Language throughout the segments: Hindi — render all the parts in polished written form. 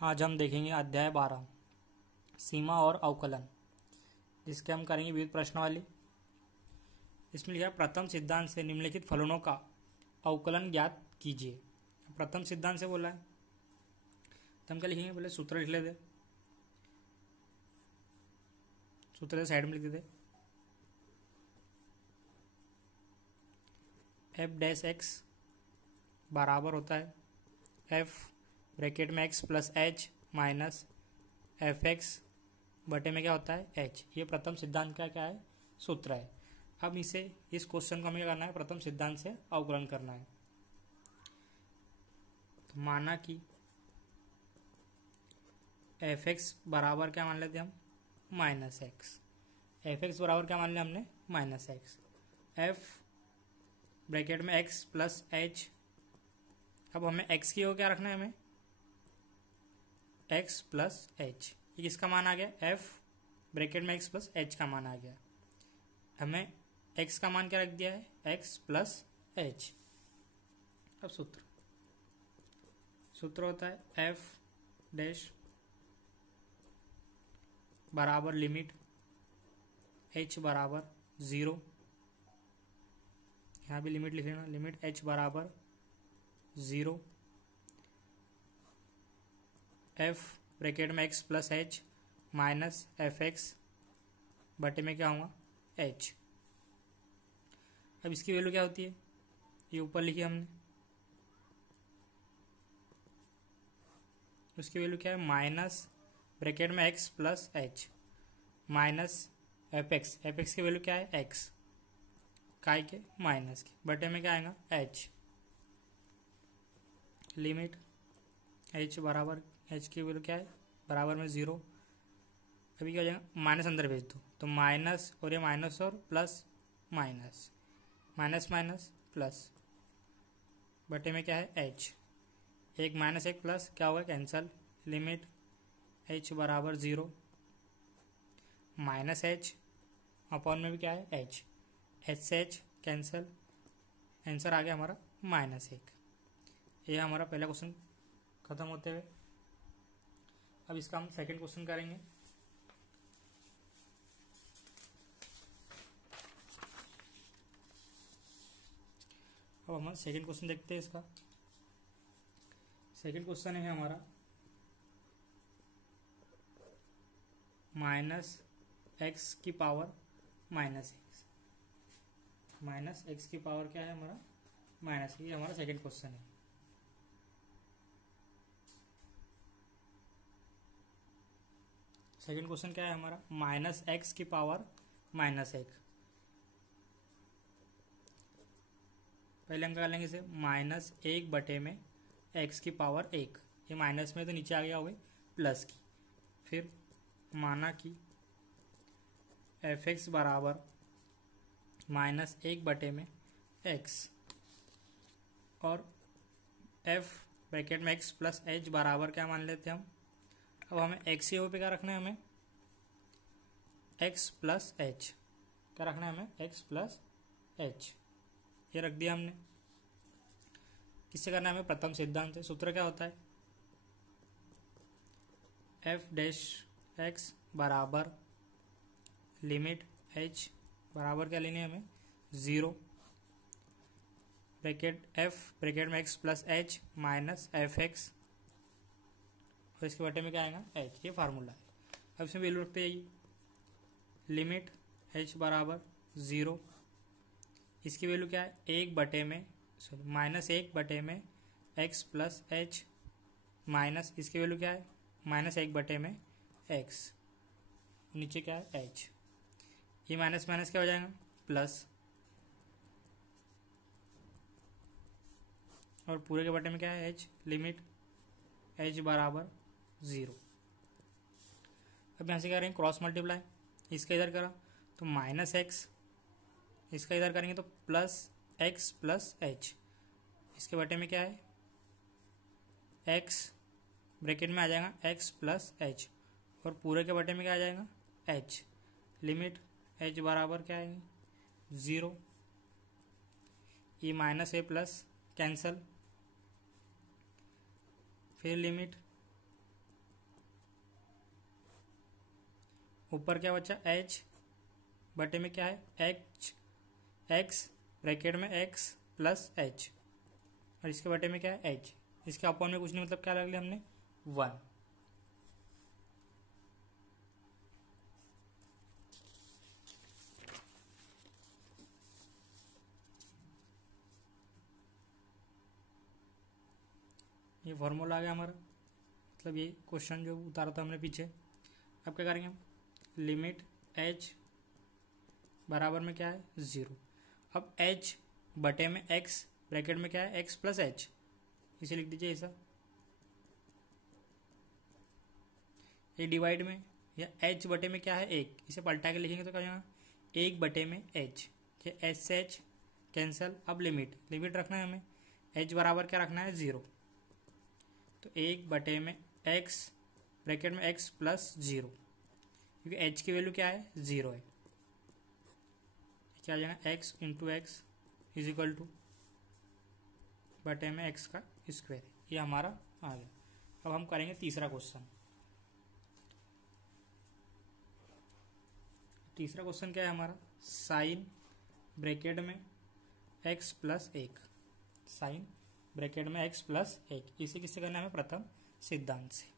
आज हम देखेंगे अध्याय 12 सीमा और अवकलन, जिसके हम करेंगे विविध प्रश्नावली। इसमें लिखा है प्रथम सिद्धांत से निम्नलिखित फलनों का अवकलन ज्ञात कीजिए। प्रथम सिद्धांत से बोला है तो हम क्या लिखेंगे, पहले सूत्र लिख लेते। सूत्र साइड में लिख देते। एफ डैश एक्स बराबर होता है एफ ब्रैकेट में x plus H minus F x बटे में क्या होता है एच। ये प्रथम सिद्धांत का क्या है, सूत्र है। अब इस क्वेश्चन को हमें क्या करना है, प्रथम सिद्धांत से अवकलन करना है। तो माना कि एफ एक्स बराबर क्या मान लेते हम, माइनस एक्स। एफ एक्स बराबर क्या मान लिया हमने, माइनस एक्स। एफ ब्रैकेट में एक्स प्लस एच। अब हमें एक्स की हो क्या रखना है, हमें एक्स प्लस एच। ये किसका मान आ गया, एफ ब्रैकेट में एक्स प्लस एच का मान आ गया। हमें एक्स का मान क्या रख दिया है, एक्स प्लस एच। अब सूत्र होता है एफ डैश बराबर लिमिट एच बराबर 0। यहाँ भी लिमिट लिख लेना, लिमिट एच बराबर 0 एफ ब्रैकेट में x plus H minus F x बटे में क्या होगा एच। अब इसकी वैल्यू क्या होती है, ये ऊपर लिखी हमने। उसकी वैल्यू क्या है, माइनस ब्रैकेट में x plus H minus F x. F x की वैल्यू क्या है, एक्स काय के माइनस की बटे में क्या आएगा एच। लिमिट एच बराबर, एच की वैल्यू क्या है बराबर में 0। अभी क्या हो जाएगा, माइनस अंदर भेज दो तो माइनस और ये माइनस और plus minus, minus minus plus बटे में क्या है एच। एक माइनस एक प्लस क्या होगा, कैंसल। लिमिट एच बराबर 0 माइनस एच अपॉन में भी क्या है एच, एच से एच कैंसल। आंसर आ गया हमारा -1। ये हमारा पहला क्वेश्चन खत्म होते हुए। अब इसका हम सेकंड क्वेश्चन करेंगे। अब हम सेकंड क्वेश्चन देखते हैं। इसका सेकंड क्वेश्चन है हमारा माइनस एक्स की power minus x. Minus x की पावर क्या है हमारा, माइनस। ये हमारा सेकंड क्वेश्चन है। सेकंड क्वेश्चन क्या है हमारा, माइनस एक्स की पावर माइनस 1। पहले हम क्या लेंगे इसे, माइनस 1 बटे में एक्स की पावर 1। ये माइनस में तो नीचे आ गया होगा प्लस की। फिर माना कि एफ एक्स बराबर माइनस 1 बटे में एक्स और एफ ब्रैकेट में एक्स प्लस एच बराबर क्या मान लेते हैं हम। अब हमें एक्स पे क्या रखना है, हमें एक्स प्लस एच। क्या रखना है हमें, एक्स प्लस एच। ये रख दिया हमने। किससे करना है हमें, प्रथम सिद्धांत से। सूत्र क्या होता है, एफ डैश एक्स बराबर लिमिट एच बराबर क्या लेनी है हमें 0 ब्रैकेट एफ ब्रैकेट में x plus H minus F x और इसके बटे में क्या आएगा एच। ये फार्मूला है। अब इसमें वैल्यू रखते हैं, लिमिट एच बराबर 0। इसकी वैल्यू क्या है, 1 बटे में माइनस 1 बटे में एक्स प्लस एच माइनस इसकी वैल्यू क्या है, माइनस 1 बटे में एक्स नीचे क्या है एच। ये माइनस माइनस क्या हो जाएगा प्लस, और पूरे के बटे में क्या है एच। लिमिट एच बराबर 0। अब यहाँ से क्या करेंगे, क्रॉस मल्टीप्लाई। इसका इधर करा तो माइनस एक्स, इसका इधर करेंगे तो प्लस एक्स प्लस एच। इसके बटे में क्या है एक्स ब्रैकेट में आ जाएगा एक्स प्लस एच और पूरे के बटे में क्या आ जाएगा एच। लिमिट एच बराबर क्या आएंगे 0। ये माइनस ए प्लस कैंसल। फिर लिमिट ऊपर क्या बचा एच बटे में क्या है एच एक्स ब्रैकेट में एक्स प्लस एच और इसके बटे में क्या है एच। इसके अपॉन में कुछ नहीं मतलब क्या लग लिया हमने 1। ये फॉर्मूला आ गया हमारा, मतलब ये क्वेश्चन जो उतारा था हमने पीछे। अब क्या करेंगे हम, लिमिट एच बराबर में क्या है 0। अब एच बटे में एक्स ब्रैकेट में क्या है एक्स प्लस एच, इसे लिख दीजिए ऐसा। ये डिवाइड में या एच बटे में क्या है 1, इसे पलटा के लिखेंगे तो क्या हो जाएगा 1 बटे में एच, ये एच से एच कैंसल। अब लिमिट रखना है हमें, एच बराबर क्या रखना है 0, तो 1 बटे में एक्स ब्रैकेट में एक्स प्लस 0, क्योंकि एच की वैल्यू क्या है 0 है। क्या आ जाएगा X into X is equal to बटे में एक्स का स्क्वायर, ये हमारा आ गया। अब हम करेंगे तीसरा क्वेश्चन। तीसरा क्वेश्चन क्या है हमारा, साइन ब्रैकेट में एक्स प्लस 1, साइन ब्रैकेट में एक्स प्लस 1, इसे किससे करना है हमें, प्रथम सिद्धांत से।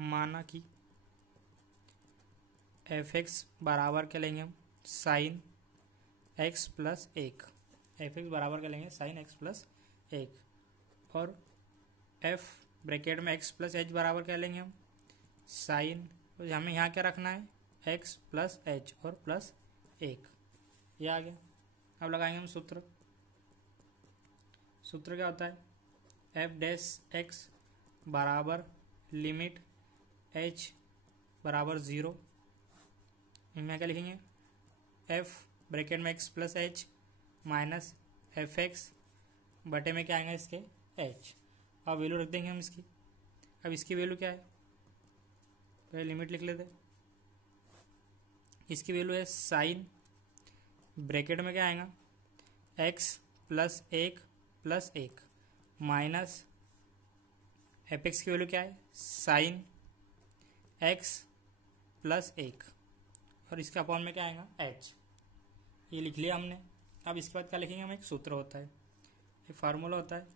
माना कि एफ एक्स बराबर क्या लेंगे हम, sine x plus 1, F x बराबर क्या लेंगे साइन एक्स प्लस 1, और एफ ब्रैकेट में एक्स प्लस एच बराबर क्या लेंगे हम, साइन, तो हमें यहाँ क्या रखना है एक्स प्लस एच और प्लस 1, ये आ गया। अब लगाएंगे हम सूत्र क्या होता है, एफ डैश एक्स बराबर लिमिट एच बराबर 0, इनमें क्या लिखेंगे एफ ब्रैकेट में x plus H minus F x बटे में क्या आएगा इसके एच। अब वैल्यू रख देंगे हम इसकी। अब इसकी वैल्यू क्या है, पहले लिमिट लिख लेते। इसकी वैल्यू है साइन ब्रैकेट में क्या आएगा x plus 1 plus 1 minus F x की वैल्यू क्या है साइन एक्स प्लस 1 और इसके अपॉन में क्या आएगा एच, ये लिख लिया हमने। अब इसके बाद क्या लिखेंगे हम, एक सूत्र होता है, एक फार्मूला होता है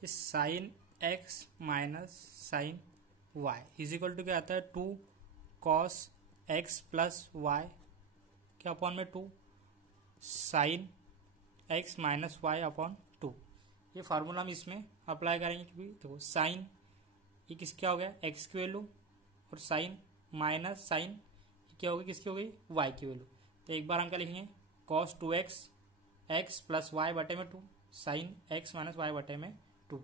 कि sine x minus sine Y is equal to क्या आता है 2 कॉस एक्स प्लस वाई क्या अपॉन में 2 sine x minus Y upon 2। ये फार्मूला हम इसमें अप्लाई करेंगे, क्योंकि देखो साइन ये किस क्या हो गया एक्स की वैल्यू और साइन माइनस साइन क्या होगी किसकी हो गई वाई की वैल्यू। तो एक बार हम क्या लिखेंगे cos 2x x plus Y बटे में 2 साइन एक्स माइनस वाई बटे में 2।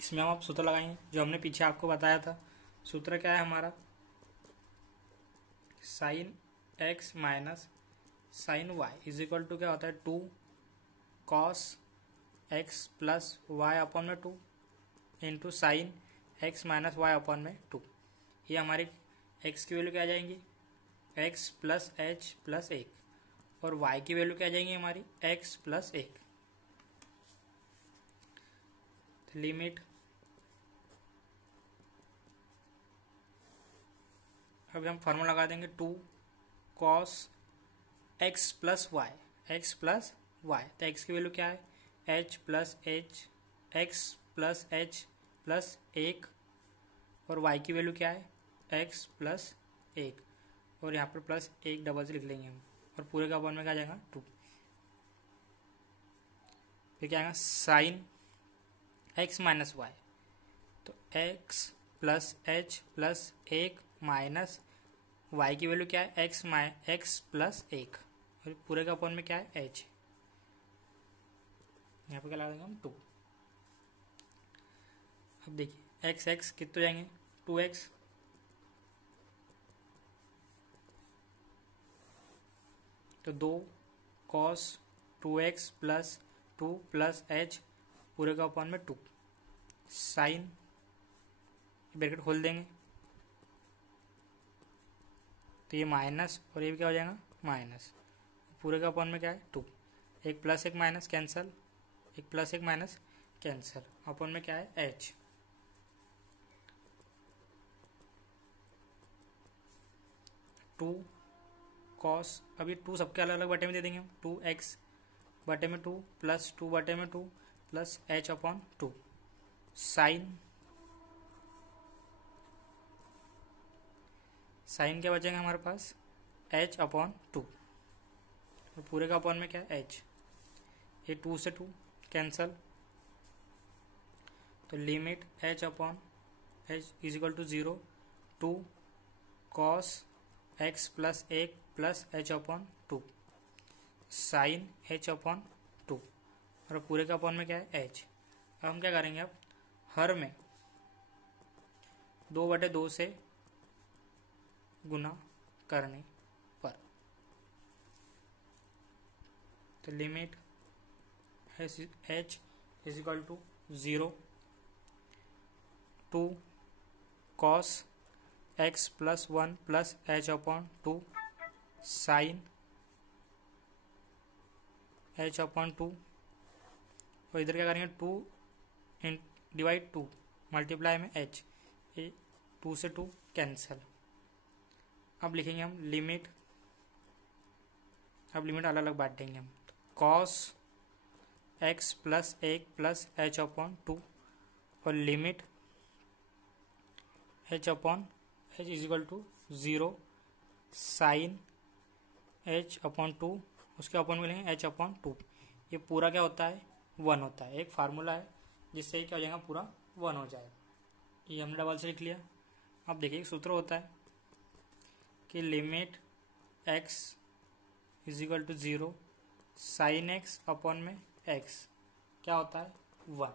इसमें हम आप सूत्र लगाएंगे जो हमने पीछे आपको बताया था। सूत्र क्या है हमारा, sine x minus sine Y is equal to क्या होता है 2 cos x plus y upon में 2 into sine x minus Y upon में 2। ये हमारी x की वैल्यू क्या आ जाएंगी x प्लस एच प्लस 1 और y की वैल्यू क्या आ जाएंगी हमारी x प्लस 1। लिमिट अब हम फार्मूला लगा देंगे 2 कॉस x प्लस वाई तो x की वैल्यू क्या है h plus H x plus H plus 1 और y की वैल्यू क्या है x प्लस 1 और यहाँ पर प्लस 1 डबल से लिख लेंगे हम और पूरे का वन में क्या जाएगा 2। फिर क्या आएगा साइन x माइनस वाई तो x plus H plus 1 minus y की वैल्यू क्या है x प्लस 1 और पूरे का वन में क्या है h, यहाँ पर क्या लगा देंगे हम 2। अब देखिए x कितने जाएंगे 2x तो 2 cos 2x plus 2 plus H पूरे का अपॉन में 2 साइन ब्रैकेट खोल देंगे तो ये माइनस और ये भी क्या हो जाएगा माइनस, पूरे का अपॉन में क्या है 2, एक प्लस एक माइनस कैंसल, एक प्लस एक माइनस कैंसल, अपॉन में क्या है एच। 2 कॉस, अभी 2 सबके अलग अलग बटे में दे देंगे हम, 2x बटे में 2 प्लस 2 बटे में 2 प्लस h अपॉन 2 साइन क्या बचेगा हमारे पास, h अपॉन 2, और पूरे का अपॉन में क्या है h, ये 2 से 2 कैंसल, तो limit h upon h is equal to 0 2 cos x plus 1 plus h upon 2 sine h upon 2, और पूरे का अपॉन में क्या है h। अब हम क्या करेंगे, अब हर में 2/2 से गुना करने पर, तो limit h is equal to 0 2 cos x plus 1 plus h upon 2 sine h upon 2, और इधर क्या करेंगे 2 डिवाइड 2 मल्टीप्लाई में h, ये 2 से 2 कैंसल। अब लिखेंगे हम लिमिट, अब लिमिट अलग अलग बांट देंगे हम, cos x plus 1 plus h upon 2 और limit h upon h is equal to 0 sine h upon 2, उसके अपॉन में लेंगे h अपॉन 2, ये पूरा क्या होता है 1 होता है। एक फार्मूला है जिससे क्या हो जाएगा, पूरा 1 हो जाएगा, ये हमने डबल से लिख लिया। अब देखिए एक सूत्र होता है कि limit x is equal to 0 sine x upon में x क्या होता है 1,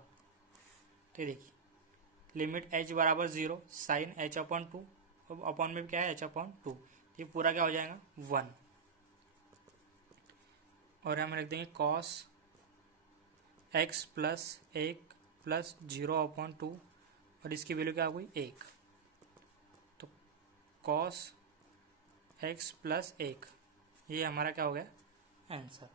तो देखिए लिमिट h बराबर 0 साइन h अपॉन 2, अपॉन में क्या है h अपॉन 2, ये पूरा क्या हो जाएगा 1, और हम रख देंगे cos x plus 1 plus 0 upon 2, और इसकी वैल्यू क्या हो गई 1, तो कॉस x प्लस 1, ये हमारा क्या हो गया आंसर।